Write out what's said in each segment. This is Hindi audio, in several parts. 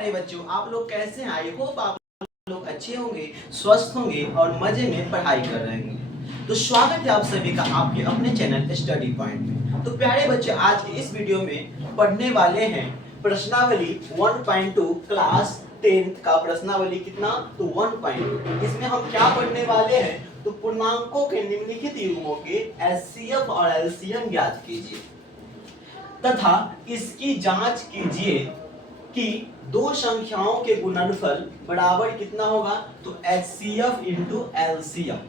प्यारे बच्चों, आप लोग कैसे हैं? आई होप आप लोग अच्छे होंगे, स्वस्थ होंगे और मजे में पढ़ाई कर रहे होंगे। तो स्वागत है आप सभी का आपके अपने चैनल स्टडी पॉइंट में। तो प्यारे बच्चे, आज के इस वीडियो में पढ़ने वाले हैं प्रश्नावली 1.2 क्लास 10th का प्रश्नावली कितना तो 1.2। इसमें हम क्या पढ़ने वाले हैं तो पूर्णांकों के निम्नलिखित युग्मों के एचसीएफ और एलसीएम ज्ञात कीजिए तथा इसकी जांच कीजिए कि दो संख्याओं के गुणनफल बराबर कितना होगा तो HCF इंटू LCM।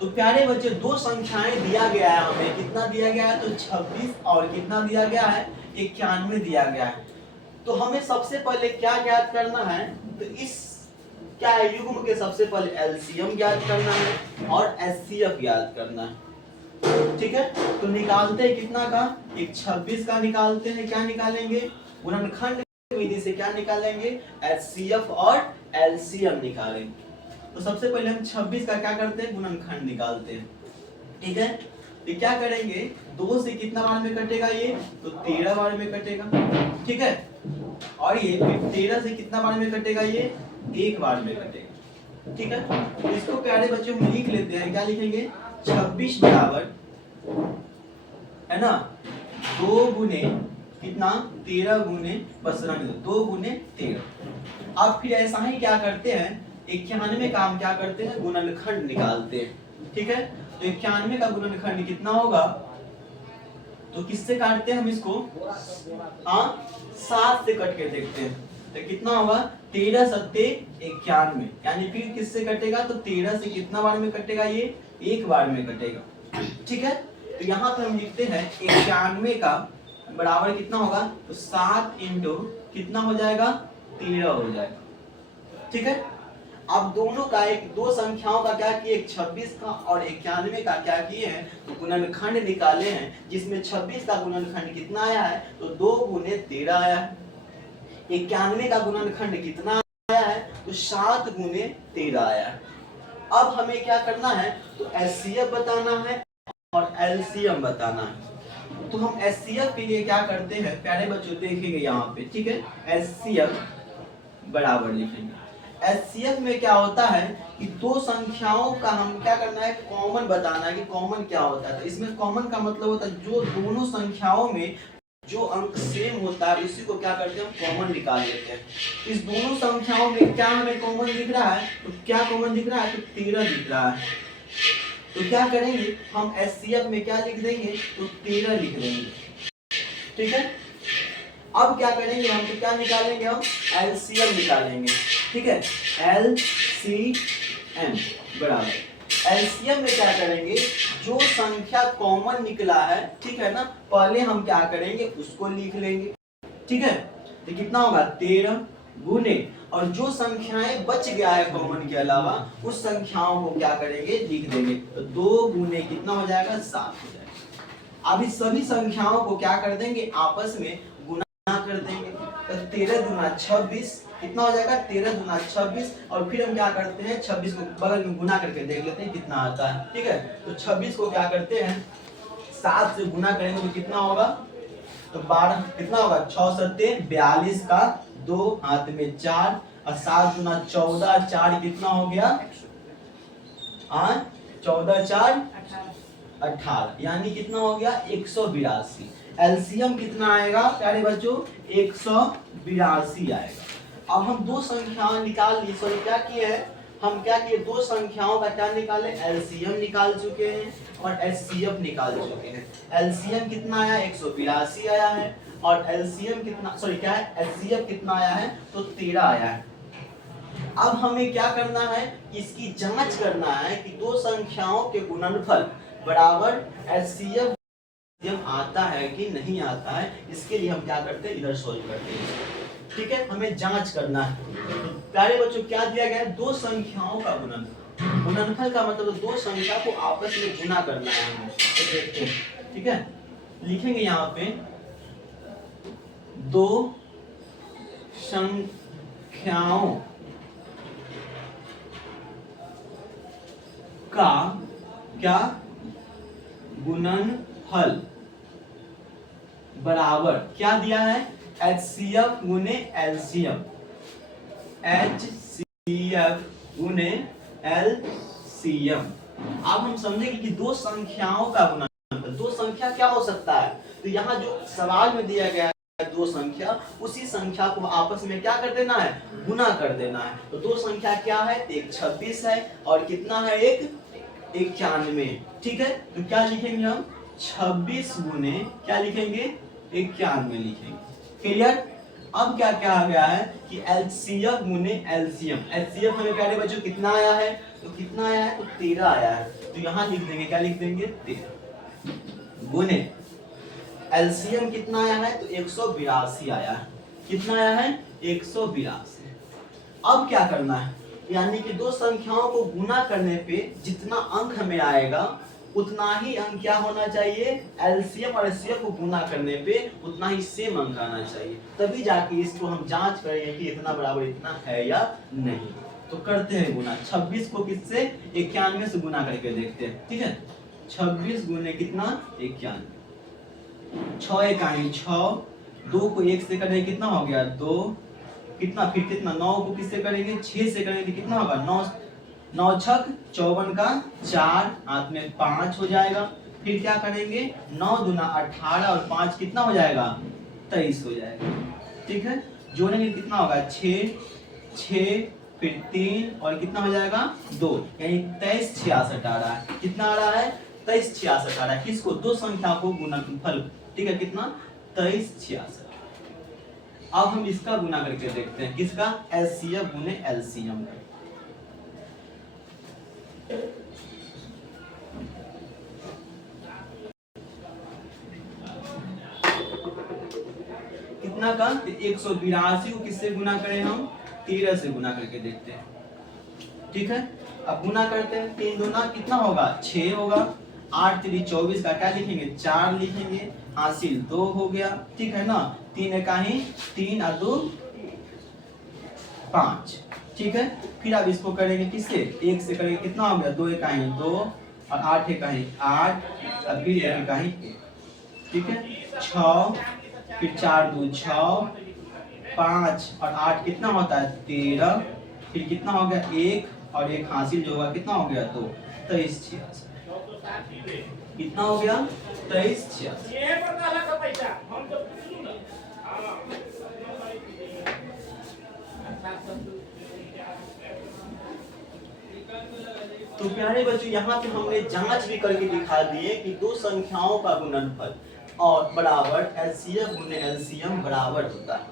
तो प्यारे बच्चे, दो संख्याएं दिया गया है, हमें कितना दिया गया है तो 26 और कितना दिया गया है 91 दिया गया है। तो हमें सबसे पहले क्या ज्ञात करना है तो इस क्या है युग्म के सबसे पहले LCM ज्ञात करना है और HCF ज्ञात करना है। ठीक है, तो निकालते हैं कितना का एक 26 का निकालते हैं। क्या निकालेंगे गुणनखंड विधि से, क्या निकालेंगे HCF और LCM निकालेंगे। तो सबसे पहले हम 26 का क्या करते हैं गुणनखंड निकालते हैं। ठीक है, तो क्या करेंगे 2 से कितना बार में कटेगा ये तो 13 बार में कटेगा। ठीक है, और ये 13 से कितना बार में कटेगा ये 1 बार में कटेगा। ठीक है, तो इसको प्यारे बच्चों हम लिख लेते हैं। क्या लिखेंगे 26 बराबर है ना 2 गुने कितना 13 गुने 2 गुने 13। अब फिर ऐसा ही क्या करते हैं 91 का हम क्या करते हैं गुणनखंड निकालते हैं। ठीक है, तो 91 का गुणनखंड कितना होगा तो किससे काटते हैं हम इसको 7 से कट के देखते हैं। तो कितना होगा 13 सत्ते 91, यानी फिर किससे कटेगा तो 13 से कितना बार में कटेगा ये 1 बार में कटेगा। ठीक है, तो यहाँ पर हम लिखते हैं 91 का बराबर कितना होगा तो 7 इंटू कितना हो जाएगा 13 हो जाएगा। ठीक है, अब दोनों का दो संख्याओं का क्या किए 26 का और 91 का क्या किए हैं तो गुणनखंड निकाले हैं, जिसमें 26 का गुणनखंड कितना आया है तो 2 गुने 13 आया है। 91 का गुणनखंड कितना आया है तो 7 गुने 13 आया है। अब हमें क्या करना है तो HCF बताना है और LCM बताना है। तो हम HCF के लिए क्या करते हैं प्यारे बच्चों देखेंगे यहाँ पे। ठीक है, HCF बराबर लिखेंगे। HCF में क्या होता है कि दो संख्याओं का हम क्या करना है कॉमन बताना है कि कॉमन क्या होता है। तो इसमें कॉमन का मतलब होता है जो दोनों संख्याओं में जो अंक सेम होता है उसी को क्या करते हैं हम कॉमन निकाल लेते हैं। इस दोनों संख्याओं में क्या हमें कॉमन दिख रहा है तो क्या कॉमन दिख रहा है तो 13 दिख रहा है। तो क्या करेंगे हम HCF में क्या लिख देंगे तो 13 लिख देंगे। ठीक है, अब क्या करेंगे हम तो क्या निकालेंगे हम LCM निकालेंगे। ठीक है, LCM बराबर LCM में क्या करेंगे जो संख्या कॉमन निकला है ठीक है ना, पहले हम क्या करेंगे उसको लिख लेंगे। ठीक है, तो कितना होगा 13 गुने और जो संख्याएं बच गया है कॉमन के अलावा उस संख्याओं को क्या करेंगे लिख देंगे। तो 2 गुने कितना हो जाएगा 7 हो जाएगा। अब इस सभी संख्याओं को क्या कर देंगे आपस में गुना कर देंगे। तो 13 दूना 26 कितना हो जाएगा 13 दूना 26 और फिर हम क्या करते हैं 26 को बगल में गुना करके देख लेते हैं कितना आता है। ठीक है, तो 26 को क्या करते हैं 7 से गुना करेंगे तो कितना होगा तो 12 कितना होगा 6 सत्ते 42 का 2 हाथ में 4 और 7 गुना 14 4 कितना हो गया 14 4 18 यानी कितना हो गया 182। LCM कितना आएगा प्यारे बच्चों 182 आएगा। अब हम दो संख्याएं निकाल ली, सॉरी क्या किए हैं हम क्या किए दो संख्याओं का क्या निकाले LCM निकाल चुके हैं और HCF निकाल चुके हैं। LCM कितना आया 182 आया है और LCM कितना सॉरी क्या है HCF कितना आया है तो 13 आया है। अब हमें क्या करना है इसकी जांच करना है कि दो संख्याओं के गुणनफल बराबर HCF आता है कि नहीं आता है। इसके लिए हम क्या करते हैं इधर सॉल्व करते हैं। ठीक है, हमें जांच करना है। तो प्यारे बच्चों क्या दिया गया है दो संख्याओं का गुणनफल। गुणनफल का मतलब दो संख्या को आपस में गुना करना है हमें। तो देखते हैं। ठीक है, लिखेंगे यहाँ पे दो संख्याओं का क्या गुणनफल बराबर क्या दिया है HCF गुने LCM। HCF गुने LCM। अब हम समझेंगे कि दो संख्याओं का गुणनफल, दो संख्या क्या हो सकता है। तो यहाँ जो सवाल में दिया गया है दो संख्या, उसी संख्या को आपस में क्या कर देना है, गुना कर देना है। तो दो संख्या क्या है, एक 26 है और कितना है, एक 91। ठीक है, तो क्या लिखेंगे हम, 26 गुने क्या लिखेंगे, 91 लिखेंगे। क्लियर। अब क्या कहा गया है कि एलसीएफ गुने एलसीएम। एलसीएफ हमें प्यारे बच्चों कितना आया है, तो कितना आया है, तो 13 आया है। तो यहाँ लिख देंगे, क्या लिख देंगे, 13 गुने एलसीएम कितना आया है, तो 182 आया है। कितना आया है, 182। अब क्या करना है, यानी कि दो संख्याओं को गुना करने पे जितना अंक हमें आएगा उतना ही अंक क्या होना चाहिए, एलसीएम और एचसीएफ को गुना करने पे उतना ही सेम अंक आना चाहिए। तभी जाके इसको हम जांच करेंगे कि इतना बराबर इतना है या नहीं। तो करते हैं गुना, 26 को किससे, 91 से गुना करके देखते हैं। ठीक है, 26 गुने कितना, 91, 6 इकाई 6, 2 को 1 से करेंगे कितना हो गया, 2, कितना फिर कितना, 9 को किससे करेंगे, 6 से करेंगे कितना होगा, 9, 9 छक 54 का 4, हाथ में 5 हो जाएगा। फिर क्या करेंगे, 9 दूना 18 और 5 कितना हो जाएगा, 23 हो जाएगा। ठीक है, जोड़ेंगे कितना होगा, 6, 6 फिर 3 और कितना हो जाएगा, 2, यानी 23 66 आ रहा है। कितना आ रहा है, 23 66 आ रहा है। किसको, दो संख्या को गुणनफल। ठीक है, कितना, 23 66। अब हम इसका गुना करके देखते हैं, किसका, एलसीएम गुने एलसीएम का। कितना का, 182 को किससे गुना करें हम, 13 से गुना करके देखते हैं। ठीक है, अब गुना करते हैं, 3 दूना कितना होगा, 6 होगा, 8 3 24 का क्या लिखेंगे, 4 लिखेंगे, हासिल 2 हो गया। ठीक है ना, 3 इकाई 3 और 2 5। ठीक है, फिर अब इसको करेंगे किससे, 1 से करेंगे, कितना हो गया, 2 इकाई 2 और 8 इकाई 8 और फिर 1 इकाई 1। ठीक है, 6 फिर 4 2 6, 5 और 8 कितना होता है, 13, फिर कितना हो गया, 1 और 1 हासिल जो हुआ कितना हो गया, 2, 23 86। कितना हो गया, 23 86। तो प्यारे बच्चों, यहाँ पे हमने जांच भी करके दिखा दिए कि दो संख्याओं का गुणनफल और बराबर एलसीएम गुने एलसीएम बराबर होता है।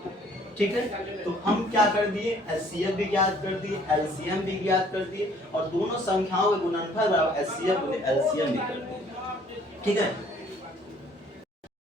ठीक है, तो हम क्या कर दिए, एलसीएम भी ज्ञात कर दिए, एलसीएम भी ज्ञात कर दिए और दोनों संख्याओं का गुणनफल बराबर एलसीएम गुने एलसीएम भी कर दिए। ठीक है,